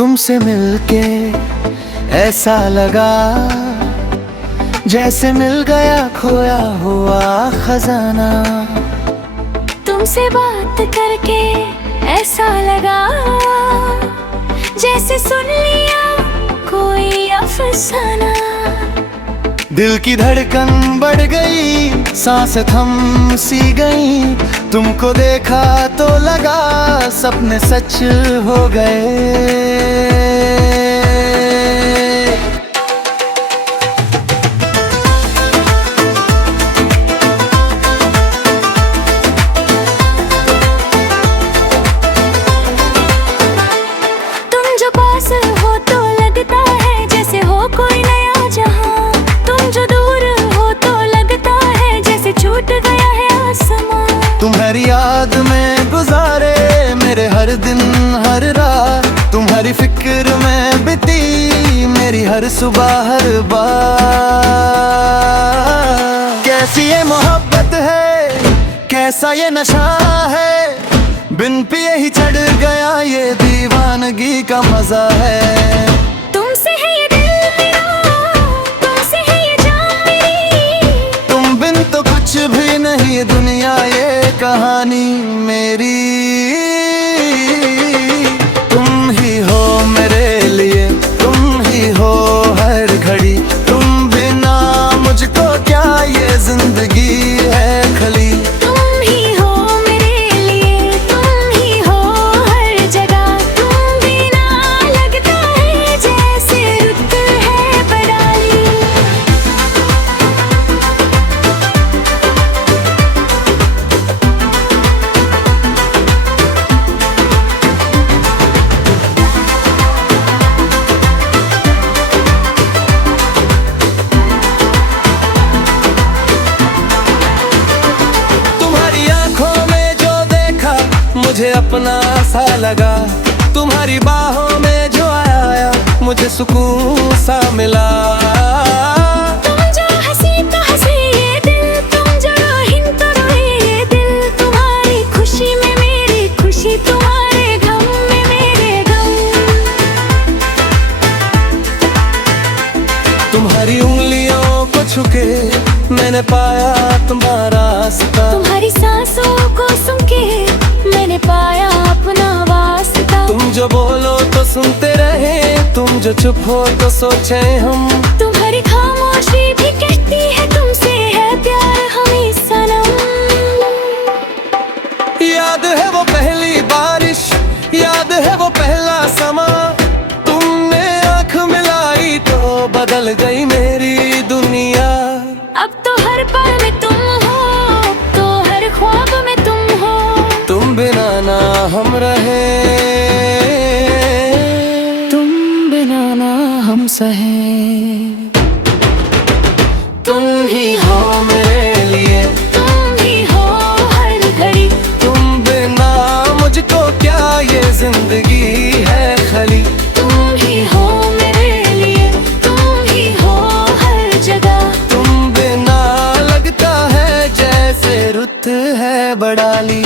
तुमसे मिलके ऐसा लगा जैसे मिल गया खोया हुआ खजाना। तुमसे बात करके ऐसा लगा जैसे सुन लिया कोई अफसाना। दिल की धड़कन बढ़ गई, सांस थम सी गई। तुमको देखा तो लगा सपने सच हो गए। तुम जो पास हो तो लगता है जैसे हो कोई नया जहां। तुम जो दूर हो तो लगता है जैसे छूट गया है आसमां। तुम्हारी याद में गुजारे मेरे हर दिन हर रात। तुम्हारी फिक्र में बीती मेरी हर सुबह हर बार। कैसी ये मोहब्बत है, कैसा ये नशा है, बिन पिए ही चढ़ गया ये दीवानगी का मजा है। तुमसे है ये दिल मेरा, तुमसे है ये जान मेरी। तुम बिन तो कुछ भी नहीं दुनिया ये कहानी मेरी। तुम ही हो मेरे लिए, तुम ही हो हर घड़ी। तुम बिना मुझको क्या ये जिंदगी है खली। तुम ही हो मेरे लिए, तुम ही हो हर जगह। तुम बिना लगता है जैसे रुत है बड़ाली। तुम्हारी आंखों में जो देखा मुझे अपना सा लगा। तुम्हारी बाहों में जो आया मुझे सुकून सा मिला। तुम जो हंसी तो हंसे ये दिल, तुम जो रोहिन तो रोए ये दिल। तुम्हारी खुशी में मेरी खुशी, तुम्हारे गम में मेरे गम। तुम्हारी उंगलियों को छुके मैंने पाया तुम्हारा रास्ता। तुम्हारी सांसों को सुन के मैंने पाया अपना वास्ता। तुम जो बोलो तो सुनते रहे, तुम जो चुप हो तो सोचे हम। तुम्हारी खामोशी भी कहती है तुमसे है प्यार हमें सनम। याद है वो पहली बारिश, याद है वो पहला समा। तुमने आंख मिलाई तो बदल गई मेरी दुनिया। अब तो हर पल में तुम हो, तो हर ख्वाब में तुम हो। तुम बिना ना हम रहे, तुम बिना ना हम सहे। तुम ही हो मेरे लिए, तुम ही हो हर घड़ी। तुम बिना मुझको क्या ये जिंदगी है खली। तुम ही हो मेरे लिए, तुम ही हो हर जगह। तुम बिना लगता है जैसे रुत है बड़ाली।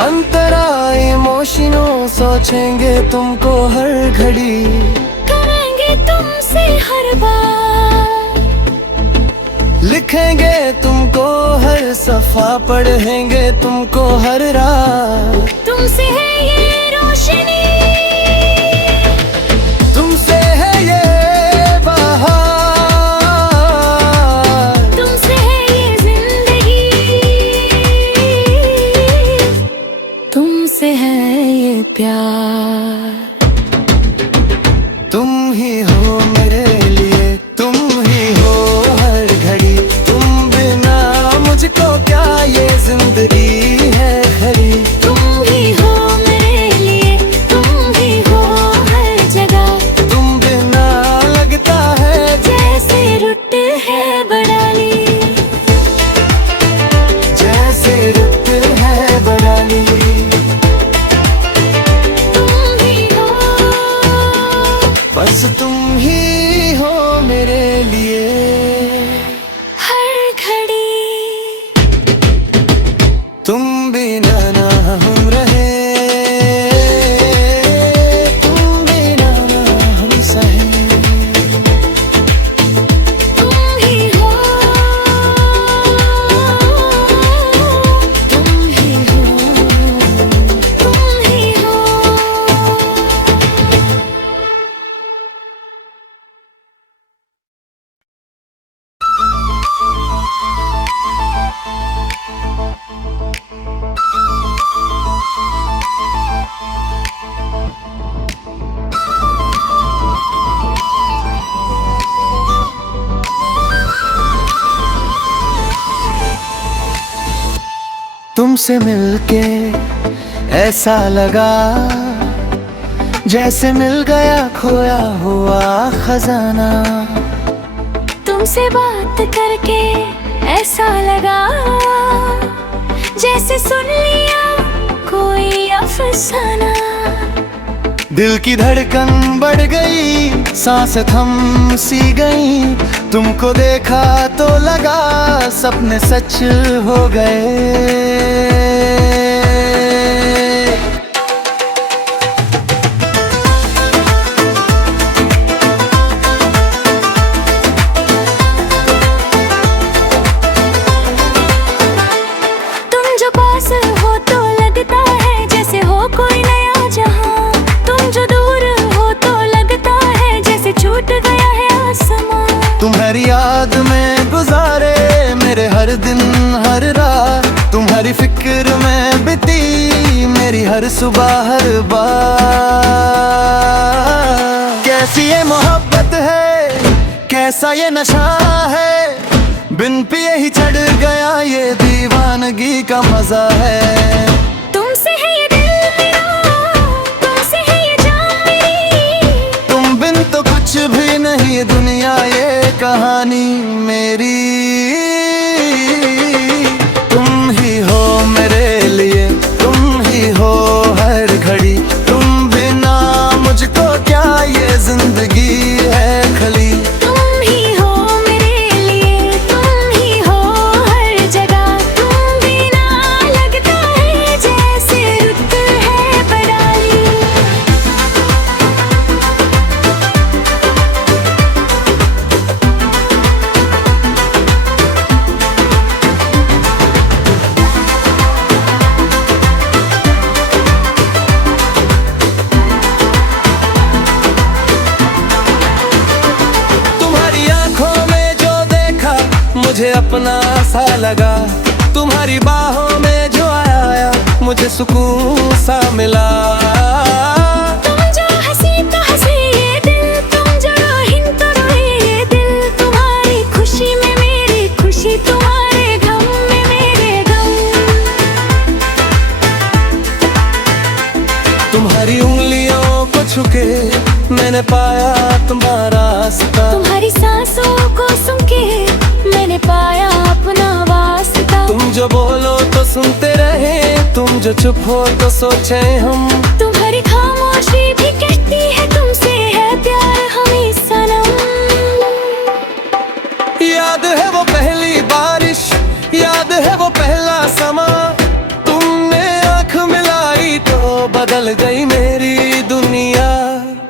अंतरा इमोशनों सोचेंगे तुमको हर घड़ी। करेंगे तुमसे हर बार, लिखेंगे तुमको हर सफा, पढ़ेंगे तुमको हर रात। तुमसे है ये रोशनी, तुमसे है ये बहार। तुमसे है ये जिंदगी, तुमसे है ये प्यार। तुम ही हो मेरे लिए, तुम ही हो हर घड़ी। तुम बिना मुझको क्या ये जिंदगी है खरी। तुम ही हो मेरे लिए, तुम ही हो तुमसे मिलके ऐसा लगा जैसे मिल गया खोया हुआ खजाना। तुमसे बात करके ऐसा लगा जैसे सुन लिया कोई अफसाना। दिल की धड़कन बढ़ गई, सांस थम सी गई, तुमको देखा तो लगा सपने सच हो गए। तुम जो पास हो तो लगता है जैसे हो कोई नया जहां, तुम जो दूर हो तो लगता है जैसे छूट गया है आसमां। तुम्हारी याद में गुजारे मेरे हर दिन हर रात, तुम्हारी फिक्र में बीती मेरी हर सुबह हर बार। कैसी ये मोहब्बत है, कैसा ये नशा है, बिन पिए ही चढ़ गया ये दीवानगी का मजा है। तुमसे है ये दिल मेरा, तुमसे है ये जान मेरी, तुम बिन तो कुछ भी नहीं दुनिया ये कहानी मेरी। तुम ही हो मेरे लिए, तुम ही हो हर घड़ी, तुम बिना मुझको क्या ये जिंदगी है खली। तुम ही हो मेरे लिए, तुम ही हो हर जगह, तुम बिना लगता है जैसे रुत है बड़ाली। तुम्हारी आंखों में जो देखा मुझे अपना सा लगा, तुम्हारी बाहों में जो आया मुझे सुकून सा मिला। तुम जो हंसी तो हंसे ये दिल, तुम जो रोहिन तो रोए ये दिल, तुम्हारी खुशी में मेरी खुशी, तुम्हारे गम में मेरे गम। तुम्हारी उंगलियों को छुके मैंने पाया तुम्हारा रास्ता, तुम्हारी सांसों को सुन के मैंने पाया अपना वास्ता। तुम जो बोलो तो सुनते रहे, तुम जो चुप हो तो सोचे हम। तुम्हारी खामोशी भी कहती है तुमसे है प्यार हमें सनम। याद है वो पहली बारिश, याद है वो पहला समा, तुमने आंख मिलाई तो बदल गई मेरी दुनिया।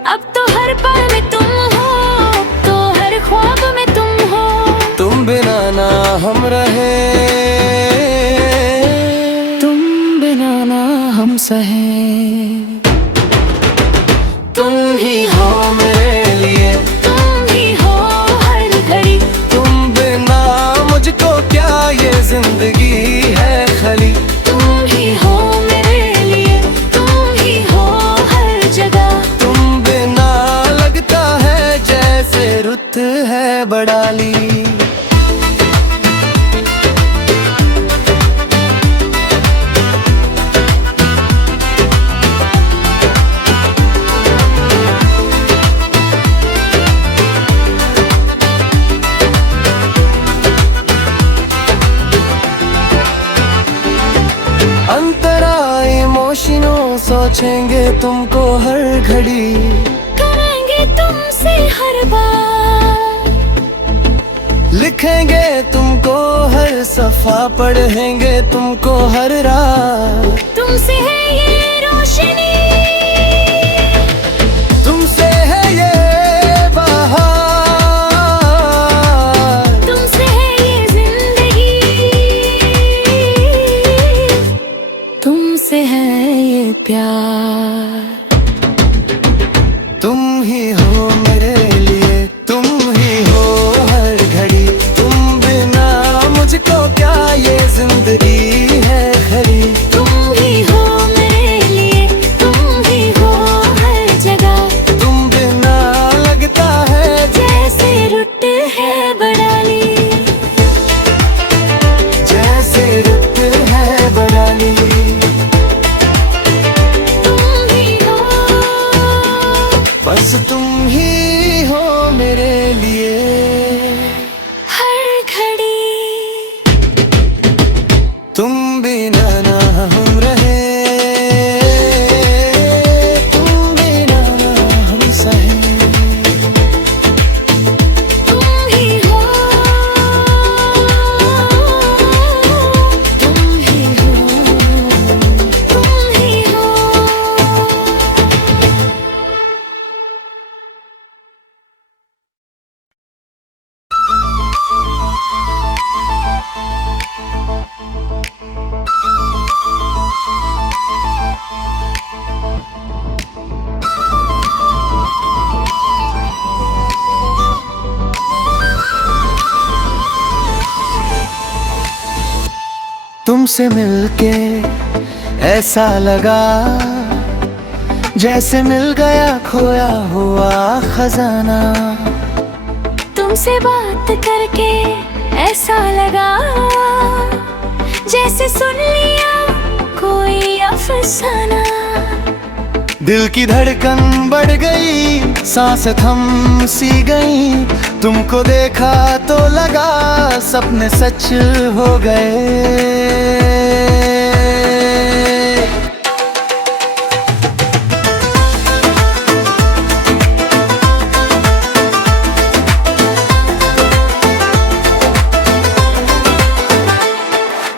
अब तो हर पल में तुम हो, तो हर ख्वाब में तुम हो, तुम बिना ना हम रहे, तुम बिना ना हम सहे। तुम ही हो मेरे लिए, तुम ही हो हर घड़ी, तुम बिना मुझको क्या ये जिंदगी है खली। तुम ही हो मेरे लिए, तुम ही हो हर जगह, तुम बिना लगता है जैसे रुत है बड़ाली। अंतरा इमोशनों सोचेंगे तुमको हर घड़ी, करेंगे तुमसे हर बार, लिखेंगे तुमको हर सफा, पढ़ेंगे तुमको हर रात। तुमसे है ये रोशनी, तुमसे है ये बहार, तुमसे है ये जिंदगी, तुमसे है ये प्यार। तुम ही हो मेरे लिए, तुम ही हो हर घड़ी, तुम बिना मुझको क्या ये जिंदगी है खरी। तुम ही हो मेरे लिए, तुम ही तुमसे मिलके ऐसा लगा जैसे मिल गया खोया हुआ खजाना। तुमसे बात करके ऐसा लगा जैसे सुन लिया कोई अफसाना। दिल की धड़कन बढ़ गई, सांस थम सी गई, तुमको देखा तो लगा सपने सच हो गए।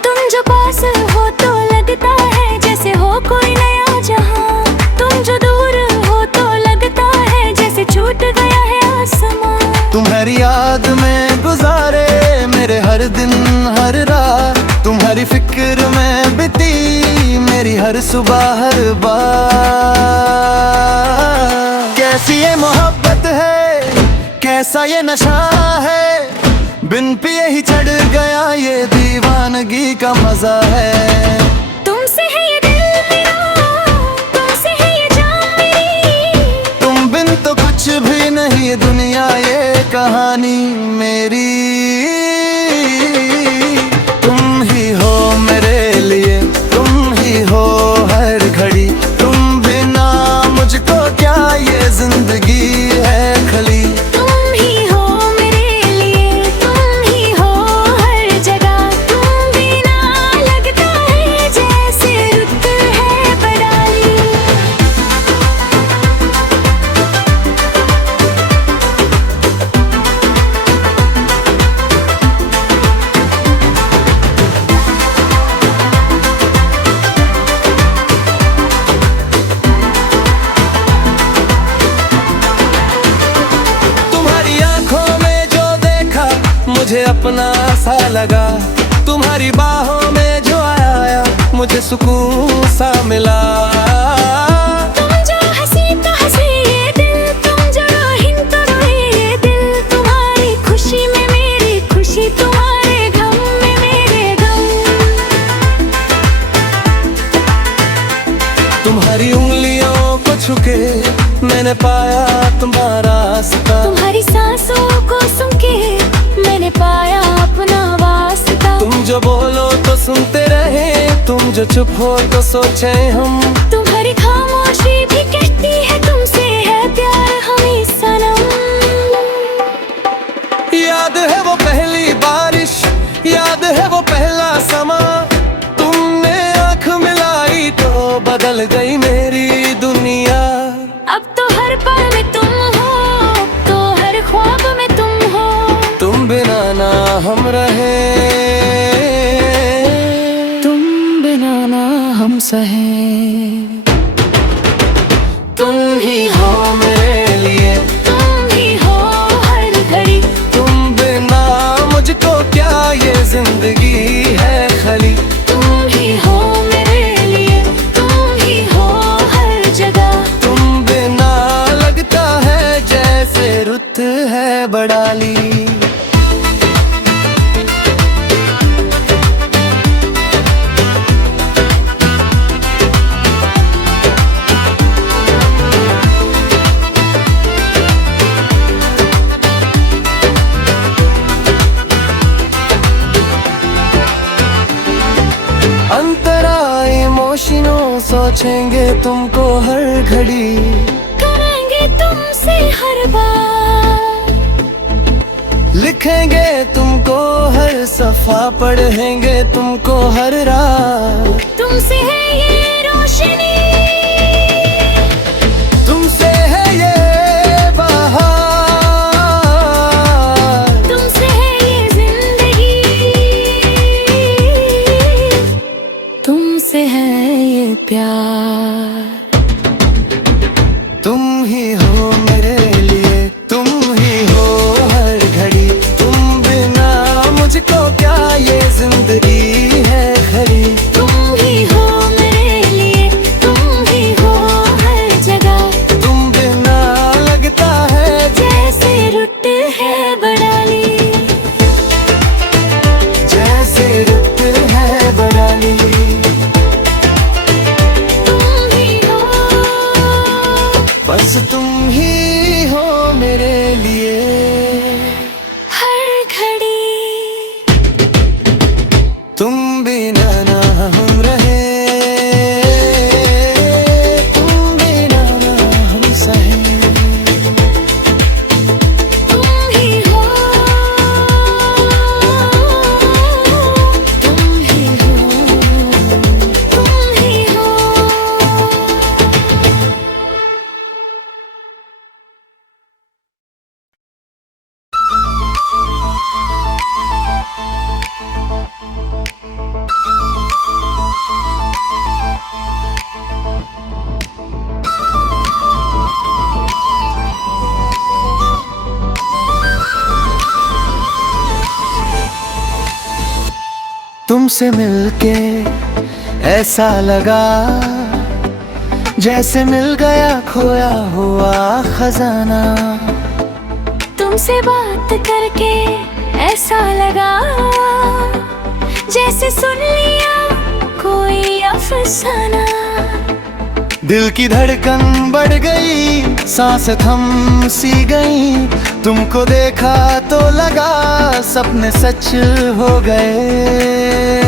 तुम जो पास हो तो लगता है जैसे हो कोई नया जहां, तुम जो दूर हो तो लगता है जैसे छूट गया है आसमां। तुम्हारी याद में गुजारे मेरे हर दिन हर रात, तुम्हारी फिक्र में बीती मेरी हर सुबह हर बार। कैसी ये मोहब्बत है, कैसा ये नशा है, बिन पिए ही चढ़ गया ये दीवानगी का मजा है। तुमसे है ये दिल मेरा, तुमसे है ये जान मेरी, तुम बिन तो कुछ भी नहीं दुनिया ये कहानी मेरी। तुम ही हो मेरे लिए, तुम ही हो हर घड़ी, तुम बिना मुझको क्या ये जिंदगी है खली। तुम ही हो मेरे लिए, तुम ही हो हर जगह, तुम बिना लगता है जैसे रुत है बड़ाली। तुम्हारी आंखों में जो देखा मुझे अपना सा लगा, तुम्हारी बाहों में जो आया मुझे सुकून सा मिला। तुम जो हंसी तो हंसे ये दिल, तुम जो रोहिन तो रोए ये दिल, तुम्हारी खुशी में मेरी खुशी, तुम्हारे गम में मेरे गम। तुम्हारी उंगलियों को छुके मैंने पाया तुम्हारा रास्ता, तुम्हारी सांसों को सुन के मैंने पाया अपना वास्ता। तुम जो बोलो तो सुनते रहे, तुम जो चुप हो तो सोचे हम। तुम्हारी खामोशी भी कहती है तुमसे है प्यार हमें सनम। याद है वो पहली बारिश, याद है वो पहला समा, तुमने आंख मिलाई तो बदल गई मेरी दुनिया। अब तो हर पल में तुम हो, तो हर ख्वाब में तुम हो, तुम बिना ना हम रहे, तुम बिना ना हम सहे। तुम ही हो मेरे लिए, तुम ही हो हर घड़ी, तुम बिना मुझको क्या ये जिंदगी है खली। तुम ही हो मेरे लिए, तुम ही हो हर जगह, तुम बिना लगता है जैसे रुत है बड़ाली। अंतरा इमोशनों सोचेंगे तुमको हर घड़ी, करेंगे तुमसे हर बार, लिखेंगे तुमको हर सफा, पढ़ेंगे तुमको हर रात। तुमसे है ये रोशनी, तुमसे है ये बहार, तुमसे है ये जिंदगी, तुमसे है ये प्यार। तुम ही हो मेरे लिए, तुम ही हो हर घड़ी, तुम बिना मुझको क्या ये जिंदगी है खरी। तुम ही हो मेरे लिए, तुम ही हो हर जगह, तुम बिना लगता है जैसे रुत है बड़ाली, जैसे रुत है बड़ा। तुम बिना ना हम रहे, तुम बिना ना हम सहे। तुम ही हो, तुम ही हो, तुम ही हो। तुमसे मिलके ऐसा लगा जैसे मिल गया खोया हुआ खजाना। तुमसे बात करके ऐसा लगा जैसे सुन लिया कोई अफसाना। दिल की धड़कन बढ़ गई, सांस थम सी गई। तुमको देखा तो लगा सपने सच हो गए।